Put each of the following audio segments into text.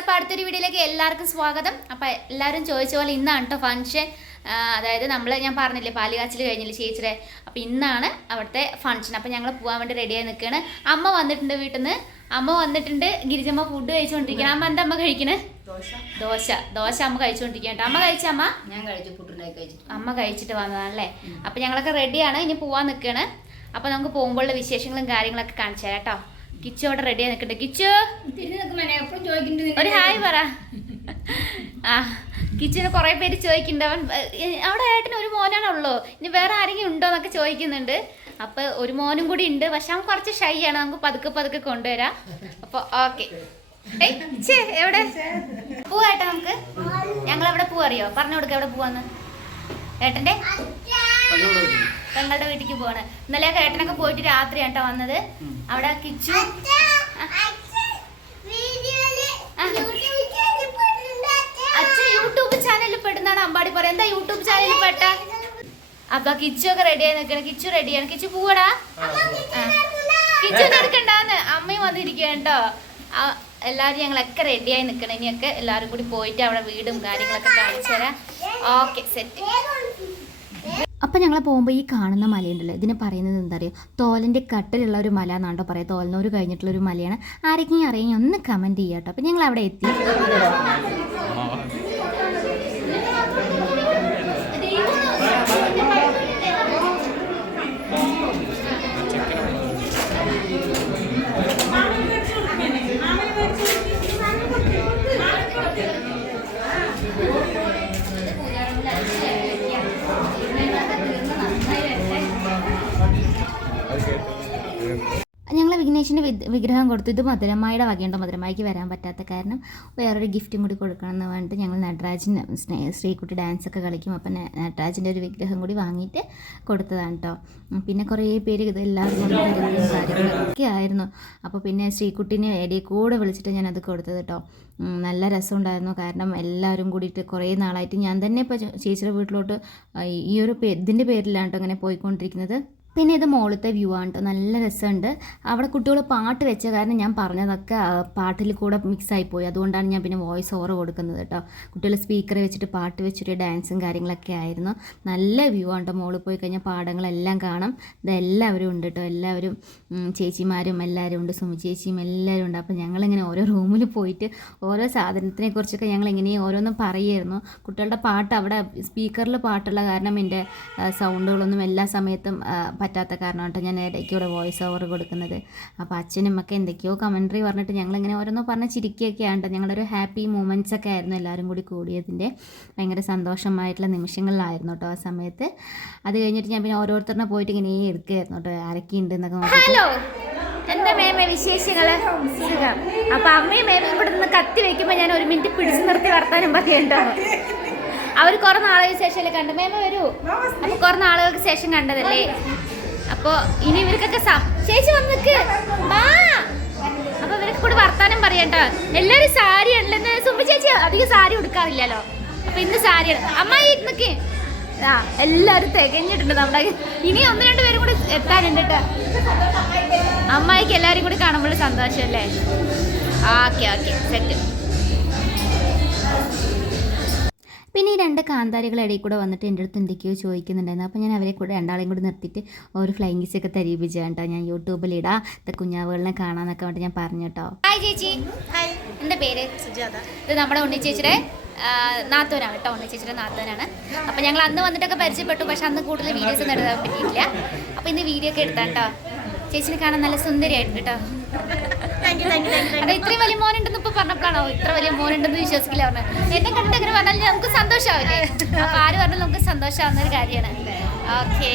അപ്പോൾ അടുത്തൊരു വീഡിയോയിലേക്ക് എല്ലാവർക്കും സ്വാഗതം. അപ്പോൾ എല്ലാവരും ചോദിച്ച പോലെ ഇന്നാണ് കേട്ടോ ഫംഗ്ഷൻ അതായത് നമ്മൾ ഞാൻ പറഞ്ഞില്ലേ പാലുകാച്ചിൽ കഴിഞ്ഞില്ലേ ചേച്ചിയുടെ അപ്പോൾ ഇന്നാണ് അവിടുത്തെ ഫംഗ്ഷൻ അപ്പോൾ ഞങ്ങൾ പോകാൻ വേണ്ടി റെഡിയായി നിൽക്കുകയാണ് അമ്മ വന്നിട്ടുണ്ട് വീട്ടിൽ നിന്ന് അമ്മ വന്നിട്ടുണ്ട്. ഗിരിജമ്മ ഫുഡ് കഴിച്ചുകൊണ്ടിരിക്കണം അമ്മ എന്താ അമ്മ കഴിക്കണേ? ദോശ. ദോശ. ദോശ അമ്മ കഴിച്ചുകൊണ്ടിരിക്കുകയാണ് അമ്മ കഴിച്ച അമ്മ? ഞാൻ കഴിച്ചു പുട്ടുണ്ടായി കഴിച്ചിട്ട്. അമ്മ കഴിച്ചിട്ട് വന്നതാണല്ലേ? അപ്പോൾ ഞങ്ങളൊക്കെ റെഡിയാണ് ഇനി പോകാൻ നിൽക്കുകയാണ് അപ്പോൾ നമുക്ക് പോകുമ്പോഴുള്ള വിശേഷങ്ങളും കാര്യങ്ങളൊക്കെ കാണിച്ചു തരാം കേട്ടോ കിച്ചു അവിടെ റെഡിയായി നിൽക്കട്ടെ. കിച്ചു? ഒരു ഹായ് പറ. ആ കിച്ചന് കുറെ പേര് ചോദിക്കുന്നുണ്ട് അവൻ അവിടെ ഏട്ടന് ഒരു മോനാണുള്ളൂ ഇനി വേറെ ആരെങ്കിലും ഉണ്ടോ എന്നൊക്കെ ചോദിക്കുന്നുണ്ട്. അപ്പൊ ഒരു മോനും കൂടി ഉണ്ട്. പക്ഷെ അവൻ കുറച്ച് ഷൈ ആണ്. നമുക്ക് പതുക്കെ പതുക്കെ കൊണ്ടുവരാം. അപ്പൊ ഓക്കെ. എവിടെ? പോവാട്ടെ നമുക്ക്? ഞങ്ങൾ എവിടെ പോവറിയോ പറഞ്ഞു കൊടുക്ക എവിടെ പോവാന്ന്. ഏട്ടന്റെ പെങ്ങളുടെ വീട്ടിലേക്ക് പോവാണ്. ഇന്നലെ കേട്ടനൊക്കെ പോയിട്ട് രാത്രി കേട്ടോ വന്നത് അവിടെ കിച്ചു. അച്ഛൻ യൂട്യൂബ് ചാനലിൽ പെടുന്നാണ് അമ്പാടി പറയാം എന്താ യൂട്യൂബ് ചാനലിൽ പെട്ട? അപ്പൊ കിച്ചു ഒക്കെ റെഡിയായി നിൽക്കണം. കിച്ചു റെഡിയാണ് കിച്ചു പോവടാ. കിച്ചു എടുക്കണ്ടാന്ന്. അമ്മയും വന്നിരിക്കട്ടോ എല്ലാരും എല്ലാവരും ഞങ്ങളൊക്കെ റെഡിയായി നിൽക്കണം. ഇനിയൊക്കെ എല്ലാരും കൂടി പോയിട്ട് അവിടെ വീടും കാര്യങ്ങളൊക്കെ കാണിച്ചു തരാം. ഓക്കെ സെറ്റ് അപ്പം ഞങ്ങൾ പോകുമ്പോൾ ഈ കാണുന്ന മലയുണ്ടല്ലോ ഇതിനെ പറയുന്നത് എന്താ പറയുക തോലന്റെ കട്ടിലുള്ള ഒരു മല എന്നാണ്ടോ പറയുക തോലനൂർ കഴിഞ്ഞിട്ടുള്ള ഒരു മലയാണ്. ആരെങ്കിലും അറിയാൻ ഒന്ന് കമന്റ് ചെയ്യാം കേട്ടോ അപ്പം ഞങ്ങൾ അവിടെ എത്തി ഞങ്ങൾ വിഘ്നേഷിന്റെ വിഗ്രഹം കൊടുത്തു. ഇത് മധുരമായുടെ വകയുണ്ടോ. മധുരമായിക്ക് വരാൻ പറ്റാത്ത കാരണം വേറൊരു ഗിഫ്റ്റും കൂടി കൊടുക്കണം എന്ന് പറഞ്ഞിട്ട് ഞങ്ങൾ നടരാജിന് ശ്രീകുട്ടി ഡാൻസ് ഒക്കെ കളിക്കും. അപ്പം നടരാജിന്റെ ഒരു വിഗ്രഹം കൂടി വാങ്ങിയിട്ട് കൊടുത്തതാണ് കേട്ടോ പിന്നെ കുറേ പേര് ഇത് എല്ലാവരും ഒക്കെ ആയിരുന്നു. അപ്പോൾ പിന്നെ ശ്രീകുട്ടിനെ ഇടയിൽ കൂടെ വിളിച്ചിട്ട് ഞാനത് കൊടുത്തത് കേട്ടോ നല്ല രസമുണ്ടായിരുന്നു. കാരണം എല്ലാവരും കൂടിയിട്ട് കുറേ നാളായിട്ട് ഞാൻ തന്നെ ഇപ്പോൾ ചേച്ചിയുടെ വീട്ടിലോട്ട് ഈ ഒരു ഇതിന്റെ പേരിലാണ് കേട്ടോ ഇങ്ങനെ പോയിക്കൊണ്ടിരിക്കുന്നത്. പിന്നെ ഇത് മോളത്തെ വ്യൂ ആണ് കേട്ടോ നല്ല രസമുണ്ട്. അവിടെ കുട്ടികൾ പാട്ട് വെച്ച കാരണം ഞാൻ പറഞ്ഞതൊക്കെ പാട്ടിൽ കൂടെ മിക്സ് ആയിപ്പോയി. അതുകൊണ്ടാണ് ഞാൻ പിന്നെ വോയിസ് ഓവർ കൊടുക്കുന്നത് കേട്ടോ കുട്ടികൾ സ്പീക്കർ വെച്ചിട്ട് പാട്ട് വെച്ചിട്ട് ഡാൻസും കാര്യങ്ങളൊക്കെ ആയിരുന്നു. നല്ല വ്യൂ ആണ് കേട്ടോ മോളിൽ പോയി കഴിഞ്ഞാൽ പാടങ്ങളെല്ലാം കാണാം. ഇതെല്ലാവരും ഉണ്ട് കേട്ടോ എല്ലാവരും ചേച്ചിമാരും എല്ലാവരും ഉണ്ട്. സുമി ചേച്ചിയും എല്ലാവരും ഉണ്ട്. അപ്പോൾ ഞങ്ങളിങ്ങനെ ഓരോ റൂമിൽ പോയിട്ട് ഓരോ സാധനത്തിനെ കുറിച്ചൊക്കെ ഞങ്ങൾ ഇങ്ങനെ ഓരോന്നും പറയുമായിരുന്നു. കുട്ടികളുടെ പാട്ട് അവിടെ സ്പീക്കറിൽ പാട്ടുള്ള കാരണം എന്റെ സൗണ്ടുകളൊന്നും എല്ലാ സമയത്തും പറ്റാത്ത കാരണം കേട്ടോ ഞാൻ ഇടയ്ക്ക് ഇവിടെ വോയിസ് ഓവർ കൊടുക്കുന്നത്. അപ്പോൾ അച്ഛനും ഒക്കെ എന്തൊക്കെയോ കമൻട്രി പറഞ്ഞിട്ട് ഞങ്ങളിങ്ങനെ ഓരോന്നോ പറഞ്ഞ് ചിരിക്കുകയൊക്കെയാണ് ഞങ്ങളൊരു ഹാപ്പി മൂമെന്റ്സ് ഒക്കെ ആയിരുന്നു എല്ലാവരും കൂടി കൂടിയതിന്റെ. ഭയങ്കര സന്തോഷമായിട്ടുള്ള നിമിഷങ്ങളിലായിരുന്നു കേട്ടോ ആ സമയത്ത്. അത് കഴിഞ്ഞിട്ട് ഞാൻ പിന്നെ ഓരോരുത്തരുടെ പോയിട്ട് ഇങ്ങനെ എടുക്കുകയായിരുന്നു കേട്ടോ. ആരൊക്കെയുണ്ട് എന്നൊക്കെ ഹലോ എന്താ മേമ വിശേഷങ്ങൾ അപ്പൊ അമ്മയും മേമയും ഇവിടെ നിന്ന് കത്തി വെക്കുമ്പോ ഞാൻ ഒരു മിനിറ്റ് പിടിച്ചു നിർത്തി വർത്താനം പറയണ്ടോ അവർ കുറെ നാളുകൾക്ക് ശേഷമല്ലേ കണ്ടു മേമ വരൂ. അപ്പൊ കുറെ നാളുകൾക്ക് ശേഷം കണ്ടതല്ലേ? അപ്പൊ ഇനി ഇവർക്കൊക്കെ ചേച്ചി വന്നിക്ക് അപ്പൊ ഇവർക്ക് കൂടെ വർത്താനം പറയട്ടോ എല്ലാരും സാരി ഉണ്ടെന്ന് സുമ്പ ചേച്ചി അധികം സാരി ഉടുക്കാറില്ലല്ലോ. അപ്പൊ ഇന്ന് സാരി അമ്മായി നിക്ക്. ആ എല്ലാരും തികഞ്ഞിട്ടുണ്ട് നമ്മുടെ ഇനി ഒന്ന് രണ്ട് പേരും കൂടി എത്താനുണ്ട് കേട്ടോ അമ്മായിക്ക് എല്ലാരും കൂടി കാണുമ്പോൾ സന്തോഷമല്ലേ ഓക്കെ ഓക്കെ. സെറ്റ്. പിന്നെ ഈ രണ്ട് കാന്താരികൾ ഇടയിൽ കൂടെ വന്നിട്ട് എന്റെ അടുത്ത് എന്തൊക്കെയോ ചോദിക്കുന്നുണ്ടായിരുന്നു. അപ്പോൾ ഞാൻ അവരെ കൂടെ രണ്ടാളെയും കൂടെ നിർത്തിയിട്ട് ഒരു ഫ്ലൈങ് കിസ് ഒക്കെ തരീപിച്ചു കേട്ടോ. ഞാൻ യൂട്യൂബിൽ ഇടാ കുഞ്ഞാവുകളിനെ കാണാന്നൊക്കെ വേണ്ടി ഞാൻ പറഞ്ഞു കേട്ടോ. ഹായ് ചേച്ചി. ഹായ് എന്റെ പേര്? സുജാത. ഇത് നമ്മുടെ ഉണ്ണി ചേച്ചിയുടെ നാത്തോനാണ് കേട്ടോ. ഉണ്ണി ചേച്ചിയുടെ നാത്തൂനാണ്. അപ്പോൾ ഞങ്ങൾ അന്ന് വന്നിട്ടൊക്കെ പരിചയപ്പെട്ടു പക്ഷെ അന്ന് കൂടുതൽ വീഡിയോസ് ഒന്നും എടുക്കാൻ പറ്റിയിട്ടില്ല. അപ്പോൾ ഇന്ന് വീഡിയോ ഒക്കെ എടുത്താട്ടോ കേട്ടോ. ചേച്ചിനെ കാണാൻ നല്ല സുന്ദരിയായിട്ടുണ്ട് കേട്ടോ. അതെ ഇത്രയും വലിയ മോനുണ്ടെന്ന് ഇപ്പൊ പറഞ്ഞപ്പോഴാണോ? ഇത്ര വലിയ മോനുണ്ടെന്ന് വിശ്വസിക്കില്ല പറഞ്ഞത്. എന്നെ കണ്ടിട്ട് അങ്ങനെ പറഞ്ഞാൽ നമുക്ക് സന്തോഷാവില്ലേ അപ്പൊ ആര് പറഞ്ഞാൽ നമുക്ക് സന്തോഷാവുന്ന ഒരു കാര്യമാണ്. ഓക്കേ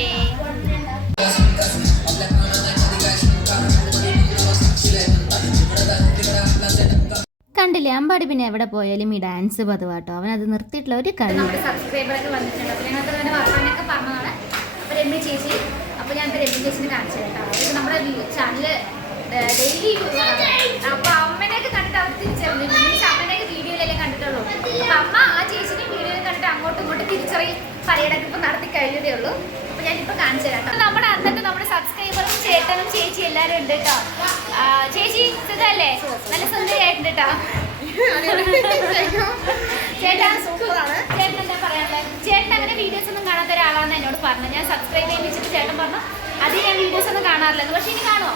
കണ്ടില്ലേ അമ്പാടി പിന്നെ എവിടെ പോയാലും ഈ ഡാൻസ് പതിവാട്ടോ. അവൻ അത് നിർത്തിയിട്ടുള്ള ഒരു കാര്യം നമ്മുടെ സബ്സ്ക്രൈബറൊക്കെ വന്നിട്ടുണ്ട്. ചേച്ചി അപ്പോൾ ഞാൻ രമ്യ ചേച്ചിനെ കാണിച്ചു കേട്ടോ. നമ്മുടെ ചാനൽ ഡെയിലി അപ്പോൾ അമ്മനെയൊക്കെ കണ്ടിട്ട് അവർ തിരിച്ചറിഞ്ഞു. മീൻസ് അമ്മനെയൊക്കെ വീഡിയോയിലല്ലേ കണ്ടിട്ടുള്ളൂ. അപ്പൊ അമ്മ ആ ചേച്ചിനെ വീഡിയോയിൽ കണ്ടിട്ട് അങ്ങോട്ടും ഇങ്ങോട്ടും തിരിച്ചറിയും പലയിടൊക്കെ ഇപ്പൊ നടത്തി കഴിഞ്ഞതേ ഉള്ളൂ. അപ്പോൾ ഞാനിപ്പോൾ കാണിച്ചു കേട്ടോ. നമ്മുടെ അന്നത്തെ നമ്മുടെ സബ്സ്ക്രൈബറും ചേട്ടനും ചേച്ചി എല്ലാവരും ഉണ്ട് കേട്ടോ. ചേച്ചി സുഖല്ലേ? നല്ല സുന്ദരിയായിട്ടുണ്ട് കേട്ടോ. ചേട്ടാ ചേട്ടൻ എന്താ പറയാനുള്ളത് ചേട്ടൻ അങ്ങനെ വീഡിയോസ് ഒന്നും കാണാത്ത ഒരാളാന്ന് എന്നോട് പറഞ്ഞു. ഞാൻ സബ്സ്ക്രൈബ് ചെയ്യിപ്പിച്ചിട്ട് ചേട്ടൻ പറഞ്ഞു അത് ഞാൻ വീഡിയോസ് ഒന്നും കാണാറില്ലെന്ന് പക്ഷെ ഇനി കാണോ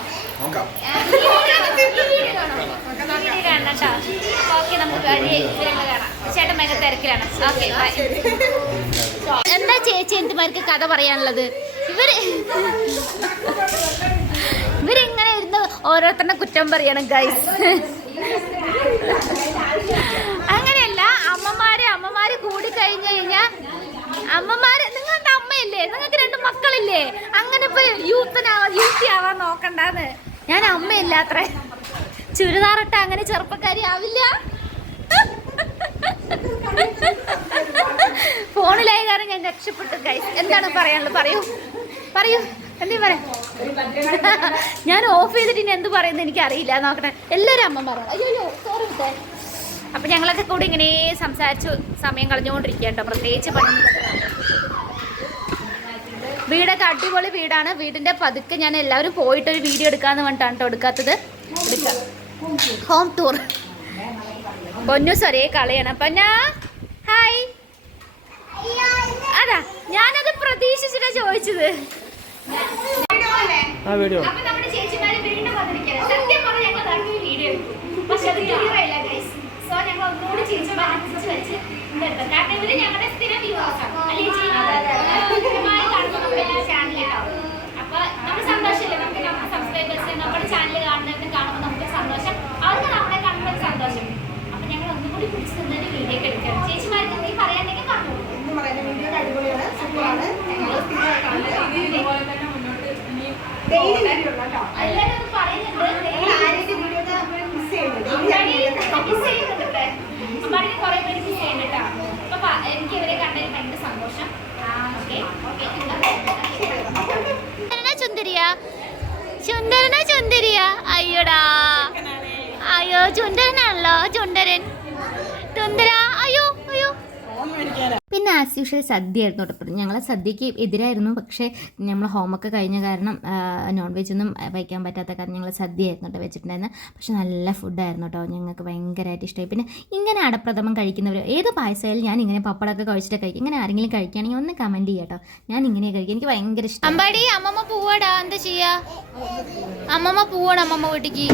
ഓക്കെ നമുക്ക് കാണാം. ചേട്ടൻ ഭയങ്കര തിരക്കിലാണ്. ഓക്കെ ബൈ എന്താ ചേച്ചി എന്തുമാർക്ക് കഥ പറയാനുള്ളത്? ഇവർ ഇവരിങ്ങനെ ഇരുന്ന് ഓരോരുത്തരുടെ കുറ്റം പറയണം ഗൈസ് അങ്ങനെയല്ല അമ്മമാര് അമ്മമാര് കൂടി കഴിഞ്ഞു കഴിഞ്ഞാൽ അമ്മമാര് നിങ്ങളുടെ അമ്മയില്ലേ? നിങ്ങൾക്ക് രണ്ട് മക്കളില്ലേ? അങ്ങനെ ഇപ്പൊ യൂത്തനാവാ യൂത്തി ആവാൻ നോക്കണ്ടാന്ന്. ഞാൻ അമ്മയില്ല അത്ര ചുരിദാറിട്ട് അങ്ങനെ ചെറുപ്പക്കാരി ആവില്ല. ഫോണിലായ കാരണം ഞാൻ രക്ഷപ്പെട്ടു ഗൈസ് എന്താണ് പറയാനുള്ളത്? പറയൂ. പറയൂ. എന്തേ പറയാ. ഞാൻ ഓഫ് ചെയ്തിട്ട് ഇനി എന്ത് പറയുന്നത് എനിക്ക് അറിയില്ല നോക്കട്ടെ. എല്ലാവരും അമ്മമാരാണ്. അയ്യോ സോറി അപ്പം ഞങ്ങളൊക്കെ കൂടി ഇങ്ങനെ സംസാരിച്ചു സമയം കളഞ്ഞുകൊണ്ടിരിക്കുക കേട്ടോ പ്രത്യേകിച്ച് പണി വീടൊക്കെ അടിപൊളി വീടാണ്. വീടിന്റെ പതുക്കെ ഞാൻ എല്ലാവരും പോയിട്ട് ഒരു വീഡിയോ എടുക്കാന്ന് പറഞ്ഞിട്ടാണ് കേട്ടോ എടുക്കാത്തത്. എടുക്കാം. ഹോം ടൂർ പൊന്നു സോറി കളയണം. അപ്പൊ ഞാ ഹായ്. അതാ ഞാനത് പ്രതീക്ഷിച്ചിട്ടാ ചോദിച്ചത്. ആ വീഡിയോ. അപ്പൊ നമ്മുടെ ചേച്ചിമാര് വീണ്ടും വന്നിരിക്കുകയാണ്. സത്യം പറഞ്ഞാൽ ഞങ്ങൾ വീഡിയോ. പക്ഷെ അത് ക്ലിയർ ആയില്ല ഒന്നുകൂടി ചേച്ചിമാരെ പിടിച്ച് വെച്ച് ഇതെടുത്തു. കാരണം ഇവർ ഞങ്ങളുടെ സ്ഥിരം viewers ആണ്. അല്ലേ ചേച്ചി? സ്ഥിരമായി കാണുന്ന നമ്മുടെ channel ഉണ്ടാവും. അപ്പൊ നമ്മൾ സന്തോഷമില്ലേ? നമുക്ക് നമ്മുടെ subscribers നമ്മുടെ ചാനൽ കാണുന്നവർക്ക് കാണുമ്പോൾ നമുക്ക് സന്തോഷം അവർക്ക് നമ്മളെ കാണുമ്പോൾ ഒരു സന്തോഷം അപ്പൊ ഞങ്ങൾ ഒന്നുകൂടി പിടിച്ച് നിന്നൊരു വീഡിയോ ഒക്കെ എടുക്കാം ചേച്ചിമാർക്ക് എന്തെങ്കിലും പറയാനെങ്കിൽ പറഞ്ഞു എല്ലാവരും ഒന്ന് പറയുന്നുണ്ട് അമ്പാടിനെ കുറേ പേര് മിസ് ചെയ്യുന്നുണ്ട് കേട്ടോ അപ്പൊ പ- എനിക്ക് ഇവരെ കണ്ടതിൽ ഭയങ്കര സന്തോഷം ഓക്കെ ചുന്ദരിയ. ചുന്ദരനാ ചുന്ദരിയ. അയ്യോടാ. അയ്യോ ചുന്ദരനാണല്ലോ ചുണ്ടരൻ. തുന്തര അയ്യോ അയ്യോ പിന്നെ ആസ് യൂഷ്വൽ സദ്യ ആയിരുന്നു കേട്ടോ ഞങ്ങൾ സദ്യക്ക് എതിരായിരുന്നു. പക്ഷേ നമ്മൾ ഹോമൊക്കെ കഴിഞ്ഞ കാരണം നോൺ വെജ് ഒന്നും വയ്ക്കാൻ പറ്റാത്ത കാരണം ഞങ്ങൾ സദ്യ ആയിരുന്നു കേട്ടോ വെച്ചിട്ടുണ്ടായിരുന്നു. പക്ഷെ നല്ല ഫുഡായിരുന്നു കേട്ടോ. ഞങ്ങൾക്ക് ഭയങ്കരമായിട്ട് ഇഷ്ടമായി പിന്നെ ഇങ്ങനെ അടപ്രഥമം കഴിക്കുന്നവർ ഏത് പായസമായാലും ഞാൻ ഇങ്ങനെ പപ്പടമൊക്കെ കഴിച്ചിട്ട് കഴിക്കും. ഇങ്ങനെ ആരെങ്കിലും കഴിക്കുകയാണെങ്കിൽ ഒന്ന് കമന്റ് ചെയ്യാം കേട്ടോ. ഞാൻ ഇങ്ങനെ കഴിക്കും എനിക്ക് ഭയങ്കര ഇഷ്ടം. അമ്പാടി അമ്മമ്മ പോവാടാ. എന്താ ചെയ്യാ? അമ്മമ്മ പൂവാണ് അമ്മമ്മ വീട്ടിക്ക്?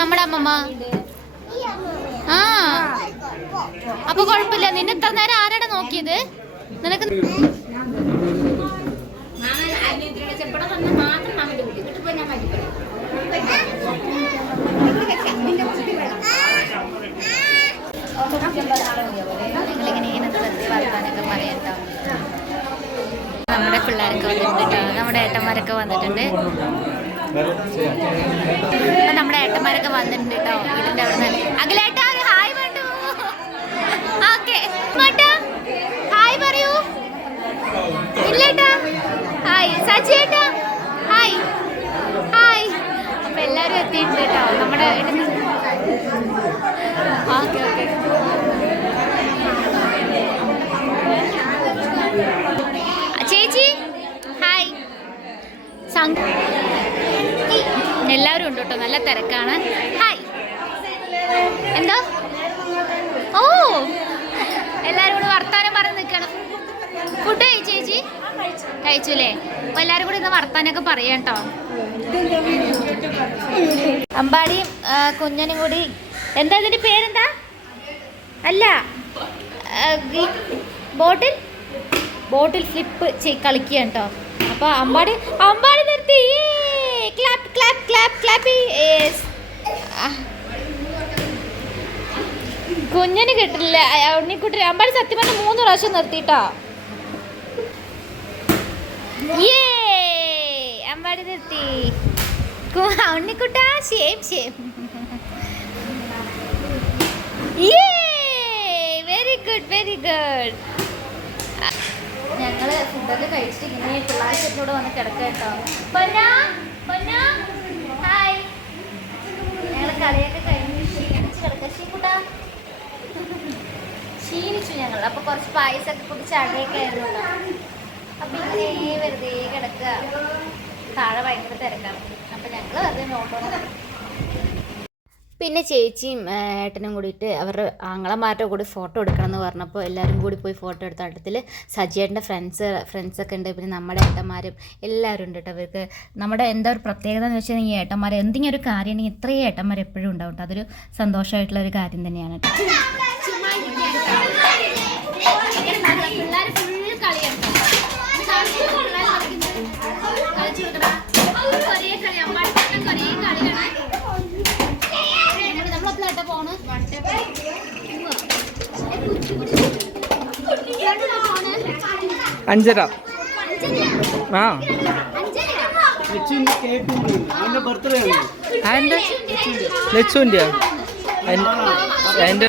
നമ്മുടെ അമ്മമ്മ? ആ. അപ്പൊ കുഴപ്പമില്ല. നിന്നെ ഇത്ര നേരം ആരാടാ നോക്കിയത്? നിനക്ക് നമ്മുടെ പിള്ളേരൊക്കെ വന്നിട്ടുണ്ട്. നമ്മുടെ ഏട്ടന്മാരൊക്കെ വന്നിട്ടുണ്ട്. നമ്മുടെ ഏട്ടന്മാരൊക്കെ വന്നിട്ടുണ്ട് കേട്ടോ വീടിന്റെ അവിടെ നിന്ന് അഖിലേട്ടാ ഒരു ഹായ് വേണ്ടു ഓക്കെ ഹായ് ഇല്ലേട്ടാ. എല്ലാവരും എത്തിയിട്ടുണ്ട് ചേച്ചി ഹായ് എല്ലാവരും ഉണ്ട് കേട്ടോ നല്ല തിരക്കാണ്. ഹായ് എന്താ ഓ എല്ലാവരും കൂടി വർത്താനം പറഞ്ഞ് നിൽക്കണം ഫുഡ് കഴിച്ചു ചേച്ചി? കഴിച്ചു അല്ലേ അപ്പൊ എല്ലാരും കൂടി ഇന്ന് വർത്താനൊക്കെ പറയാം അമ്പാടിയും കുഞ്ഞനും കൂടി. എന്താ ഇതിന്റെ പേരെന്താ? അല്ല ബോട്ടിൽ? ബോട്ടിൽ ഫ്ലിപ്പ് കളിക്കുക കേട്ടോ. അപ്പൊ അമ്പാടി അമ്പാടി നിർത്തി. Clap clap clap clap. കുഞ്ഞിന് കിട്ടില്ല. ഉണ്ണിക്കുട്ടി അമ്പാടി സത്യം പറഞ്ഞ മൂന്ന് പ്രാവശ്യം നിർത്തിട്ടോ. ഏ അമ്പാടി നിർത്തി കു- ഉണ്ണിക്കുട്ടാ shame shame very good very good ഞങ്ങൾ ഫുഡൊക്കെ കഴിച്ചിട്ട് ഇങ്ങനെ പിള്ളേർ സെറ്റിലൂടെ വന്ന് കിടക്കുക കേട്ടോ. പൊന്ന പൊന്ന. ഹായ് ഞങ്ങൾ കളിയൊക്കെ കഴിഞ്ഞ് ക്ഷീണിച്ച് കിടക്കുക ഷീക്കുട്ടാ. ക്ഷീണിച്ചു ഞങ്ങൾ അപ്പൊ കുറച്ച് പായസമൊക്കെ കുടിച്ച് അടയൊക്കെ ആയിരുന്നു അപ്പൊ ഇങ്ങനെ വെറുതെ കിടക്കുക. താഴെ ഭയങ്കര തിരക്കാണ്. അപ്പൊ ഞങ്ങൾ വെറുതെ നോക്കണം പിന്നെ ചേച്ചിയും ഏട്ടനും കൂടിയിട്ട് അവരുടെ ആങ്ങളമാരുടെ കൂടി ഫോട്ടോ എടുക്കണം എന്ന് പറഞ്ഞപ്പോൾ എല്ലാവരും കൂടി പോയി ഫോട്ടോ എടുത്ത അടുത്തിൽ സജിയേട്ടന്റെ ഫ്രണ്ട്സ് ഫ്രണ്ട്സൊക്കെ ഉണ്ട്. പിന്നെ നമ്മുടെ ഏട്ടന്മാരും എല്ലാവരും ഉണ്ട് കേട്ടോ. അവർക്ക് നമ്മുടെ എന്താ ഒരു പ്രത്യേകത എന്ന് വെച്ചാൽ ഈ ഏട്ടന്മാർ എന്തെങ്കിലും ഒരു കാര്യം ഉണ്ടെങ്കിൽ ഇത്രയും ഏട്ടന്മാർ എപ്പോഴും ഉണ്ടാവും കേട്ടോ. അതൊരു സന്തോഷമായിട്ടുള്ള ഒരു കാര്യം തന്നെയാണ് കേട്ടോ. അഞ്ചര? ആ. അതിന്റെ ലച്ചുവിന്റെ അതിന്റെ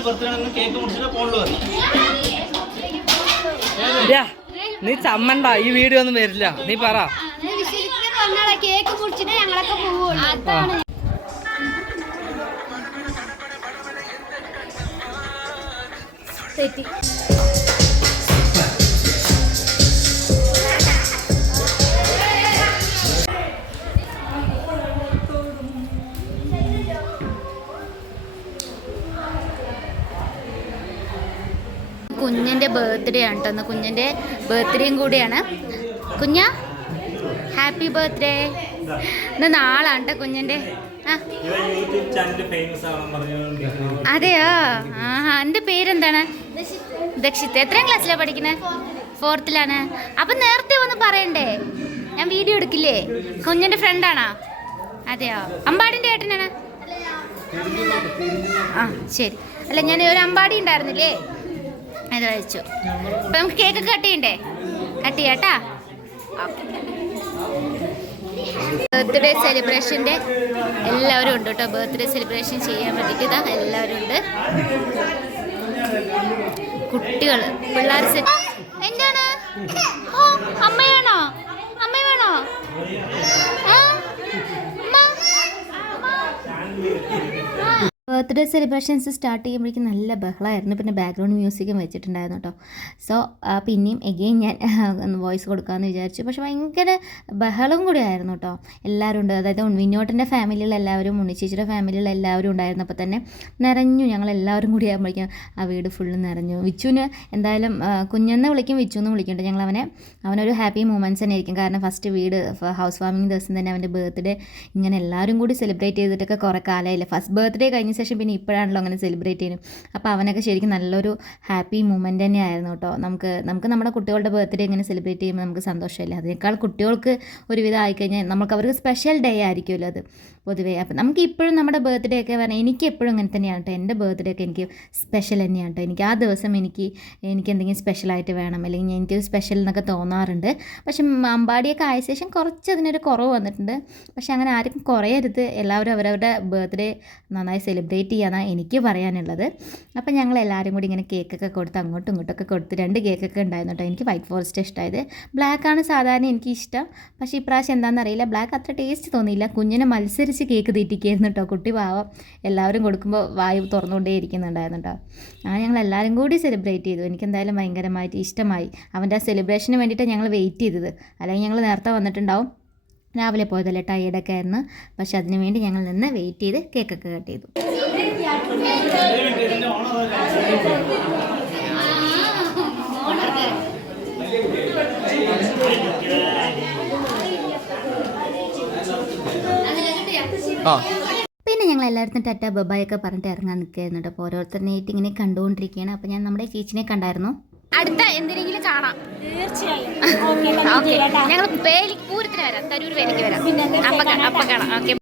ബർത്ത്ഡേ ആണെന്ന് കേക്ക് മുറിച്ചിട്ട് ഫോണിൽ വന്നു നീ ചമ്മണ്ട ഈ വീഡിയോ ഒന്നും വരില്ല. നീ പറ. കേക്ക് മുറിച്ചിട്ട് ഞങ്ങളൊക്കെ പോവുള്ളൂ അതാണ് തെറ്റി. കുഞ്ഞിന്റെ ബർത്ത്ഡേ ആണ് കേട്ടോ. കുഞ്ഞിന്റെ ബർത്ത്ഡേയും കൂടിയാണ്. കുഞ്ഞ ഹാപ്പി ബർത്ത്ഡേ ഇന്ന് നാളാണ് കേട്ടോ കുഞ്ഞിന്റെ. അതെയോ? ആഹാ എന്റെ പേരെന്താണ്? ദക്ഷിത്ത്. എത്രാം ക്ലാസ്സിലാണ് പഠിക്കുന്നത് ഫോർത്തിലാണ് അപ്പം നേരത്തെ ഒന്ന് പറയണ്ടേ? ഞാൻ വീഡിയോ എടുക്കില്ലേ? കുഞ്ഞിന്റെ ഫ്രണ്ടാണോ അതെയോ? അമ്പാടിന്റെ ഏട്ടനാണ്? ആ ശരി. അല്ല ഞാൻ ഒരു അമ്പാടി ഉണ്ടായിരുന്നില്ലേ? അത് കഴിച്ചു നമുക്ക് കേക്ക് കട്ട് ചെയ്യണ്ടേ? കട്ട് ചെയ്യാട്ടാ ബർത്ത്ഡേ സെലിബ്രേഷന്റെ എല്ലാവരും ഉണ്ട് കേട്ടോ. ബർത്ത്ഡേ സെലിബ്രേഷൻ ചെയ്യാൻ വേണ്ടിയിട്ട് ഇതാ എല്ലാവരും ഉണ്ട്. കുട്ടികൾ പിള്ളേർ എന്താണ്? ഓ അമ്മയാണോ അമ്മ വേണോ ആ? അമ്മ? ബർത്ത്ഡേ സെലിബ്രേഷൻസ് സ്റ്റാർട്ട് ചെയ്യുമ്പോഴേക്കും നല്ല ബഹളമായിരുന്നു. പിന്നെ ബാക്ക്ഗ്രൗണ്ട് മ്യൂസിക്കും വെച്ചിട്ടുണ്ടായിരുന്നു കേട്ടോ സോ പിന്നെയും എഗെയിൻ ഞാൻ വോയിസ് കൊടുക്കാമെന്ന് വിചാരിച്ചു. പക്ഷെ ഭയങ്കര ബഹളം കൂടി ആയിരുന്നു കേട്ടോ എല്ലാവരും ഉണ്ട്. അതായത് വിനോട്ടിന്റെ ഫാമിലിയിൽ എല്ലാവരും ഉണ്ണിച്ചേച്ചിയുടെ ഫാമിലിയിൽ എല്ലാവരും ഉണ്ടായിരുന്നപ്പോൾ തന്നെ നിറഞ്ഞു ഞങ്ങൾ എല്ലാവരും കൂടി ആകുമ്പോഴേക്കും ആ വീട് ഫുള്ള് നിറഞ്ഞു. വിച്ചുവിന് എന്തായാലും കുഞ്ഞെന്ന് വിളിക്കും വിച്ചു എന്ന് ഞങ്ങൾ അവനെ അവനൊരു ഹാപ്പി മൂമെന്റ്സ് തന്നെ ആയിരിക്കും കാരണം ഫസ്റ്റ് വീട് ഹൗസ് വാമിങ് ദിവസം തന്നെ അവന്റെ ബർത്ത്ഡേ ഇങ്ങനെ എല്ലാവരും കൂടി സെലിബ്രേറ്റ് ചെയ്തിട്ടൊക്കെ കുറേ കാലമായില്ലേ. ഫസ്റ്റ് ബർത്ത്ഡേ കഴിഞ്ഞ ശേഷം പിന്നെ ഇപ്പോഴാണല്ലോ അങ്ങനെ സെലിബ്രേറ്റ് ചെയ്യുന്നത്. അപ്പോൾ അവനൊക്കെ ശരിക്കും നല്ലൊരു ഹാപ്പി മൂമെന്റ് തന്നെയായിരുന്നു കേട്ടോ. നമുക്ക് നമുക്ക് നമ്മുടെ കുട്ടികളുടെ ബർത്ത്ഡേ ഇങ്ങനെ സെലിബ്രേറ്റ് ചെയ്യുമ്പോൾ നമുക്ക് സന്തോഷമില്ല? അതിനേക്കാൾ കുട്ടികൾക്ക് ഒരുവിധം ആയിക്കഴിഞ്ഞാൽ നമുക്ക് അവർക്ക് സ്പെഷ്യൽ ഡേ ആയിരിക്കുമല്ലോ അത്. പൊതുവേ. അപ്പം നമുക്ക് ഇപ്പോഴും നമ്മുടെ ബർത്ത്ഡേ ഒക്കെ പറഞ്ഞാൽ എനിക്ക് എപ്പോഴും അങ്ങനെ തന്നെയാണ് കേട്ടോ എന്റെ ബർത്ത്ഡേ ഒക്കെ എനിക്ക് സ്പെഷ്യൽ തന്നെയാണ് കേട്ടോ എനിക്ക് ആ ദിവസം എനിക്ക് എനിക്ക് എന്തെങ്കിലും സ്പെഷ്യലായിട്ട് വേണം. അല്ലെങ്കിൽ എനിക്കൊരു സ്പെഷ്യൽ എന്നൊക്കെ തോന്നാറുണ്ട്. പക്ഷെ അമ്പാടിയൊക്കെ ആയ ശേഷം കുറച്ച് അതിനൊരു കുറവ് വന്നിട്ടുണ്ട്. പക്ഷെ അങ്ങനെ ആരും കുറയരുത്. എല്ലാവരും അവരവരുടെ ബർത്ത്ഡേ നന്നായി സെലിബ്രേറ്റ് ചെയ്യാനാണ് എനിക്ക് പറയാനുള്ളത്. അപ്പം ഞങ്ങൾ എല്ലാവരും കൂടി ഇങ്ങനെ കേക്കൊക്കെ കൊടുത്ത് അങ്ങോട്ടും ഇങ്ങോട്ടൊക്കെ കൊടുത്ത് രണ്ട് കേക്കൊക്കെ ഉണ്ടായിരുന്നു കേട്ടോ എനിക്ക് വൈറ്റ് ഫോറസ്റ്റ് ഇഷ്ടമായത് ബ്ലാക്കാണ് സാധാരണ എനിക്ക് ഇഷ്ടം പക്ഷേ ഇപ്രാവശ്യം എന്താണെന്ന് അറിയില്ല ബ്ലാക്ക് അത്ര ടേസ്റ്റ് തോന്നിയില്ല. കുഞ്ഞിനെ മത്സരിച്ച് കേക്ക് തീറ്റിക്കായിരുന്നു കേട്ടോ. കുട്ടി പാവം. എല്ലാവരും കൊടുക്കുമ്പോൾ വായു തുറന്നുകൊണ്ടേ ഇരിക്കുന്നുണ്ടായിരുന്നു കേട്ടോ അങ്ങനെ ഞങ്ങൾ എല്ലാവരും കൂടി സെലിബ്രേറ്റ് ചെയ്തു. എനിക്ക് എന്തായാലും ഭയങ്കരമായിട്ട് ഇഷ്ടമായി. അവന്റെ ആ സെലിബ്രേഷന് വേണ്ടിയിട്ട് ഞങ്ങൾ വെയിറ്റ് ചെയ്തത്. അല്ലെങ്കിൽ ഞങ്ങൾ നേരത്തെ വന്നിട്ടുണ്ടാവും. രാവിലെ പോയതല്ലേ ടയേർഡൊക്കെ ആയിരുന്നു. പക്ഷെ അതിന് വേണ്ടി ഞങ്ങൾ നിന്ന് വെയിറ്റ് ചെയ്ത് കേക്കൊക്കെ കട്ട് ചെയ്തു. ആ. പിന്നെ ഞങ്ങൾ എല്ലായിടത്തും ടറ്റ ബബായൊക്കെ പറഞ്ഞിട്ട് ഇറങ്ങാൻ നിൽക്കുകയായിരുന്നു അപ്പോൾ ഓരോരുത്തരുടെയായിട്ട് ഇങ്ങനെ കണ്ടുകൊണ്ടിരിക്കുകയാണ്. അപ്പോൾ ഞാൻ നമ്മുടെ ചേച്ചിനെ കണ്ടായിരുന്നു. അടുത്ത എന്തിനെങ്കിലും കാണാം. തീർച്ചയായും. ഞങ്ങൾ പൂരത്തിന് വരാം. തരൂർ വേലിക്ക് വരാം. അപ്പൊ കാണാം. അപ്പൊ കാണാം. ഓക്കെ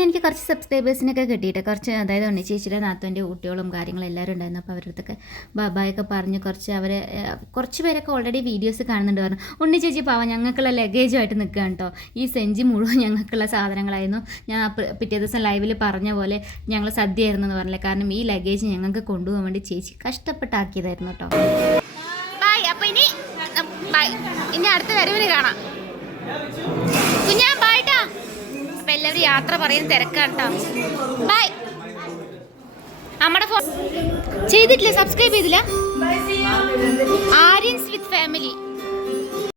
പിന്നെ എനിക്ക് കുറച്ച് സബ്സ്ക്രൈബേഴ്സിനൊക്കെ കിട്ടിയിട്ട് കുറച്ച് അതായത് ഉണ്ണി ചേച്ചിയുടെ നാത്തുവിന്റെ കുട്ടികളും കാര്യങ്ങളും എല്ലാവരും ഉണ്ടായിരുന്നു. അപ്പോൾ അവരുടെ അടുത്തൊക്കെ ബാബായൊക്കെ പറഞ്ഞ് കുറച്ച് അവർ കുറച്ച് പേരൊക്കെ ഓൾറെഡി വീഡിയോസ് കാണുന്നുണ്ട് പറഞ്ഞു. ഉണ്ണി ചേച്ചി പാവം ഞങ്ങൾക്കുള്ള ലഗേജുമായിട്ട് നിൽക്കുക കേട്ടോ. ഈ സെഞ്ചി മുഴുവൻ ഞങ്ങൾക്കുള്ള സാധനങ്ങളായിരുന്നു. ഞാൻ പിറ്റേ ദിവസം ലൈവിൽ പറഞ്ഞ പോലെ ഞങ്ങൾ സദ്യയായിരുന്നു എന്ന് പറഞ്ഞില്ല? കാരണം ഈ ലഗേജ് ഞങ്ങൾക്ക് കൊണ്ടുപോകാൻ വേണ്ടി ചേച്ചി കഷ്ടപ്പെട്ടാക്കിയതായിരുന്നു കേട്ടോ. ബൈ അപ്പോൾ ഇനി ബൈ ഇനി അടുത്ത വരവിന് കാണാം. കുഞ്ഞാ യാത്ര പറയുന്ന തിരക്കാണ് ബൈ നമ്മുടെ ഫോൺ ചെയ്തിട്ടില്ല സബ്സ്ക്രൈബ് ചെയ്തില്ല. ആര്യൻസ് വിത്ത് ഫാമിലി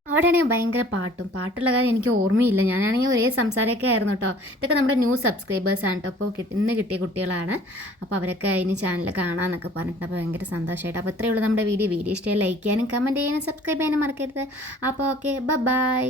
അവിടെയാണെങ്കിൽ ഭയങ്കര പാട്ടും. പാട്ടുള്ള കാര്യം എനിക്ക് ഓർമ്മയില്ല. ഞാനാണെങ്കിൽ ഒരേ സംസാരമൊക്കെ ആയിരുന്നു കേട്ടോ ഇതൊക്കെ നമ്മുടെ ന്യൂ സബ്സ്ക്രൈബേഴ്സ് കേട്ടോ അപ്പോൾ ഇന്ന് കിട്ടിയ കുട്ടികളാണ്. അപ്പോൾ അവരൊക്കെ ഇനി ചാനൽ കാണാമെന്നൊക്കെ പറഞ്ഞിട്ട് അപ്പോൾ ഭയങ്കര സന്തോഷമായിട്ട് അപ്പോൾ ഇത്രയേ ഉള്ളൂ നമ്മുടെ വീഡിയോ വീഡിയോ ഇഷ്ടമായി ലൈക്ക് ചെയ്യാനും കമന്റ് ചെയ്യാനും സബ്സ്ക്രൈബ് ചെയ്യാനും മറക്കരുത്. അപ്പോൾ ഓക്കെ ബൈ